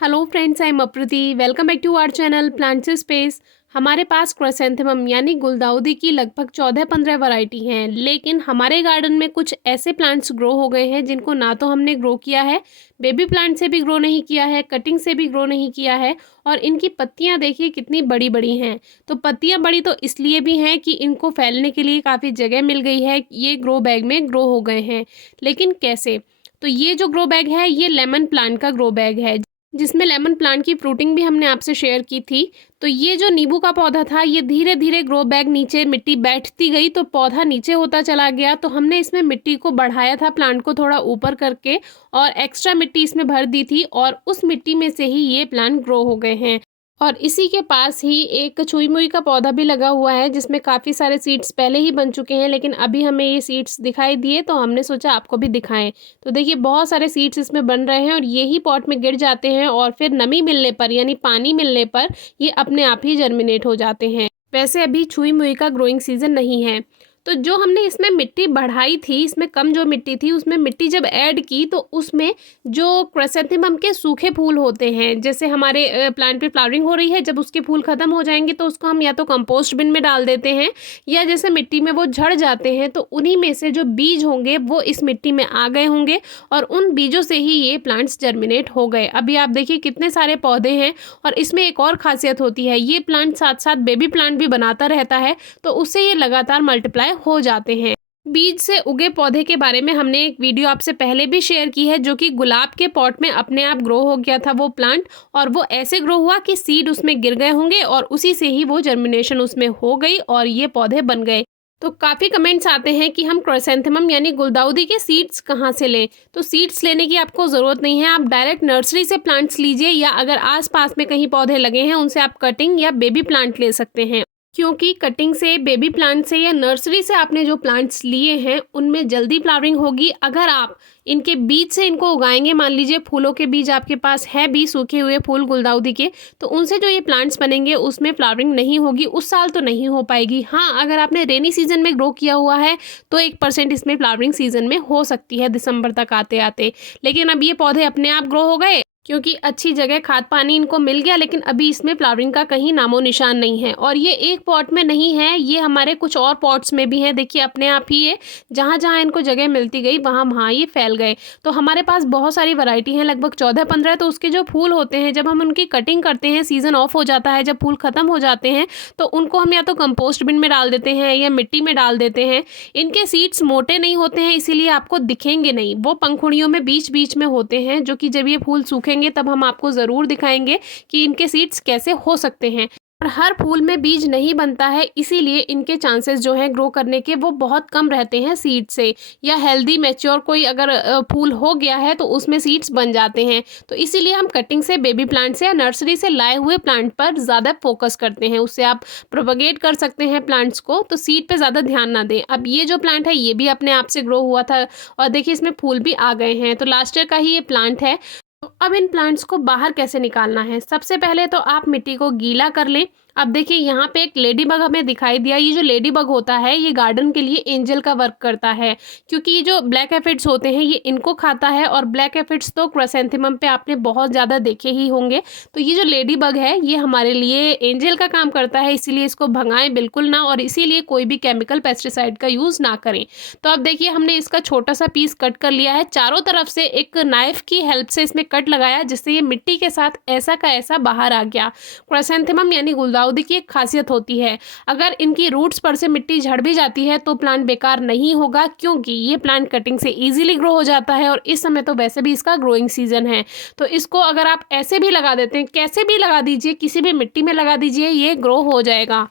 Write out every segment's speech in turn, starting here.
Hello friends, I am Aprati. Welcome back to our channel plants space. हमारे पास chrysanthemum यानी गुलदाउदी की लगभग 14-15 वैरायटी हैं, लेकिन हमारे गार्डन में कुछ ऐसे प्लांट्स ग्रो हो गए हैं जिनको ना तो हमने ग्रो किया है, बेबी प्लांट से भी ग्रो नहीं किया है, कटिंग से भी ग्रो नहीं किया है, और इनकी पत्तियां देखिए कितनी बड़ी बड़ी हैं। तो पत्तियां बड़ी तो इसलिए भी हैं कि इनको फैलने के लिए काफ़ी जगह मिल गई है, ये ग्रो बैग में ग्रो हो गए हैं। लेकिन कैसे? तो ये जो ग्रो बैग है ये लेमन प्लांट का ग्रो बैग है, जिसमें लेमन प्लांट की फ्रूटिंग भी हमने आपसे शेयर की थी। तो ये जो नींबू का पौधा था ये धीरे धीरे ग्रो बैग नीचे मिट्टी बैठती गई तो पौधा नीचे होता चला गया। तो हमने इसमें मिट्टी को बढ़ाया था, प्लांट को थोड़ा ऊपर करके, और एक्स्ट्रा मिट्टी इसमें भर दी थी, और उस मिट्टी में से ही ये प्लांट ग्रो हो गए हैं। और इसी के पास ही एक छुई मुई का पौधा भी लगा हुआ है जिसमें काफ़ी सारे सीड्स पहले ही बन चुके हैं, लेकिन अभी हमें ये सीड्स दिखाई दिए तो हमने सोचा आपको भी दिखाएं। तो देखिए बहुत सारे सीड्स इसमें बन रहे हैं और ये ही पॉट में गिर जाते हैं और फिर नमी मिलने पर यानी पानी मिलने पर ये अपने आप ही जर्मिनेट हो जाते हैं। वैसे अभी छुई मुई का ग्रोइंग सीजन नहीं है। तो जो हमने इसमें मिट्टी बढ़ाई थी, इसमें कम जो मिट्टी थी उसमें मिट्टी जब ऐड की तो उसमें जो क्राइसेंथेमम के सूखे फूल होते हैं, जैसे हमारे प्लांट पे फ्लावरिंग हो रही है, जब उसके फूल ख़त्म हो जाएंगे तो उसको हम या तो कंपोस्ट बिन में डाल देते हैं, या जैसे मिट्टी में वो झड़ जाते हैं तो उन्हीं में से जो बीज होंगे वो इस मिट्टी में आ गए होंगे, और उन बीजों से ही ये प्लांट्स जर्मिनेट हो गए। अभी आप देखिए कितने सारे पौधे हैं, और इसमें एक और खासियत होती है, ये प्लांट साथ साथ बेबी प्लांट भी बनाता रहता है, तो उससे ये लगातार मल्टीप्लाई हो जाते हैं। बीज से उगे पौधे के बारे में हमने एक वीडियो आपसे पहले भी शेयर की है, जो कि गुलाब के पॉट में अपने आप ग्रो हो गया था वो प्लांट, और वो ऐसे ग्रो हुआ कि सीड उसमें गिर गए होंगे और उसी से ही वो जर्मिनेशन उसमें हो गई और ये पौधे बन गए। तो काफ़ी कमेंट्स आते हैं कि हम क्राइसेंथेमम यानी गुलदाउदी के सीड्स कहाँ से लें। तो सीड्स लेने की आपको ज़रूरत नहीं है, आप डायरेक्ट नर्सरी से प्लांट्स लीजिए, या अगर आसपास में कहीं पौधे लगे हैं उनसे आप कटिंग या बेबी प्लांट ले सकते हैं। क्योंकि कटिंग से, बेबी प्लांट से या नर्सरी से आपने जो प्लांट्स लिए हैं उनमें जल्दी फ्लावरिंग होगी। अगर आप इनके बीज से इनको उगाएंगे, मान लीजिए फूलों के बीज आपके पास है भी, सूखे हुए फूल गुलदाउदी के, तो उनसे जो ये प्लांट्स बनेंगे उसमें फ्लावरिंग नहीं होगी, उस साल तो नहीं हो पाएगी। हाँ, अगर आपने रेनी सीजन में ग्रो किया हुआ है तो 1% इसमें फ्लावरिंग सीजन में हो सकती है दिसंबर तक आते आते। लेकिन अब ये पौधे अपने आप ग्रो हो गए क्योंकि अच्छी जगह खाद पानी इनको मिल गया, लेकिन अभी इसमें फ्लावरिंग का कहीं नामो निशान नहीं है। और ये एक पॉट में नहीं है, ये हमारे कुछ और पॉट्स में भी है। देखिए अपने आप ही ये जहाँ जहाँ इनको जगह मिलती गई वहाँ वहाँ ये फैल गए। तो हमारे पास बहुत सारी वैरायटी हैं, लगभग 14-15। तो उसके जो फूल होते हैं जब हम उनकी कटिंग करते हैं, सीज़न ऑफ हो जाता है, जब फूल ख़त्म हो जाते हैं तो उनको हम या तो कंपोस्ट बिन में डाल देते हैं या मिट्टी में डाल देते हैं। इनके सीड्स मोटे नहीं होते हैं, इसीलिए आपको दिखेंगे नहीं, वो पंखुड़ियों में बीच बीच में होते हैं, जो कि जब ये फूल सूखेंगे तब हम आपको ज़रूर दिखाएंगे कि इनके सीड्स कैसे हो सकते हैं। और हर फूल में बीज नहीं बनता है, इसीलिए इनके चांसेस जो हैं ग्रो करने के वो बहुत कम रहते हैं सीड से। या हेल्दी मैच्योर कोई अगर फूल हो गया है तो उसमें सीड्स बन जाते हैं। तो इसीलिए हम कटिंग से, बेबी प्लांट से या नर्सरी से लाए हुए प्लांट पर ज़्यादा फोकस करते हैं। उससे आप प्रोपगेट कर सकते हैं प्लांट्स को, तो सीड पे ज़्यादा ध्यान ना दें। अब ये जो प्लांट है ये भी अपने आप से ग्रो हुआ था, और देखिए इसमें फूल भी आ गए हैं। तो लास्ट ईयर का ही ये प्लांट है। तो अब इन प्लांट्स को बाहर कैसे निकालना है? सबसे पहले तो आप मिट्टी को गीला कर लें। अब देखिए यहाँ पे एक लेडी बग हमें दिखाई दिया। ये जो लेडी बग होता है ये गार्डन के लिए एंजल का वर्क करता है, क्योंकि ये जो ब्लैक एफिड्स होते हैं ये इनको खाता है, और ब्लैक एफिड्स तो क्राइसेंथेमम पे आपने बहुत ज़्यादा देखे ही होंगे। तो ये जो लेडी बग है ये हमारे लिए एंजल का काम करता है, इसीलिए इसको भगाएं बिल्कुल ना, और इसीलिए कोई भी केमिकल पेस्टिसाइड का यूज़ ना करें। तो अब देखिए हमने इसका छोटा सा पीस कट कर लिया है, चारों तरफ से एक नाइफ की हेल्प से इसमें कट लगाया, जिससे ये मिट्टी के साथ ऐसा का ऐसा बाहर आ गया। क्राइसेंथेमम यानी गुलदाउदी की एक खासियत होती है, अगर इनकी रूट्स पर से मिट्टी झड़ भी जाती है तो प्लांट बेकार नहीं होगा, क्योंकि ये प्लांट कटिंग से इजीली ग्रो हो जाता है, और इस समय तो वैसे भी इसका ग्रोइंग सीजन है। तो इसको अगर आप ऐसे भी लगा देते हैं, कैसे भी लगा दीजिए, किसी भी मिट्टी में लगा दीजिए, ये ग्रो हो जाएगा।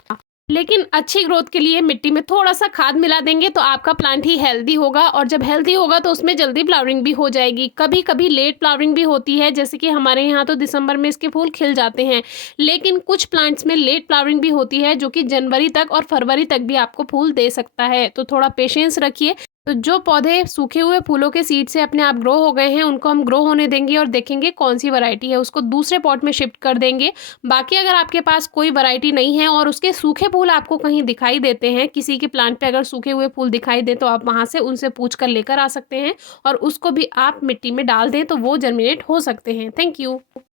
लेकिन अच्छी ग्रोथ के लिए मिट्टी में थोड़ा सा खाद मिला देंगे तो आपका प्लांट ही हेल्दी होगा, और जब हेल्दी होगा तो उसमें जल्दी फ्लावरिंग भी हो जाएगी। कभी कभी लेट फ्लावरिंग भी होती है, जैसे कि हमारे यहाँ तो दिसंबर में इसके फूल खिल जाते हैं, लेकिन कुछ प्लांट्स में लेट फ्लावरिंग भी होती है, जो कि जनवरी तक और फरवरी तक भी आपको फूल दे सकता है। तो थोड़ा पेशेंस रखिए। तो जो पौधे सूखे हुए फूलों के सीड से अपने आप ग्रो हो गए हैं उनको हम ग्रो होने देंगे, और देखेंगे कौन सी वैरायटी है, उसको दूसरे पॉट में शिफ्ट कर देंगे। बाकी अगर आपके पास कोई वैरायटी नहीं है और उसके सूखे फूल आपको कहीं दिखाई देते हैं, किसी के प्लांट पे अगर सूखे हुए फूल दिखाई दे, तो आप वहाँ से उनसे पूछ कर लेकर आ सकते हैं, और उसको भी आप मिट्टी में डाल दें तो वो जर्मिनेट हो सकते हैं। Thank you.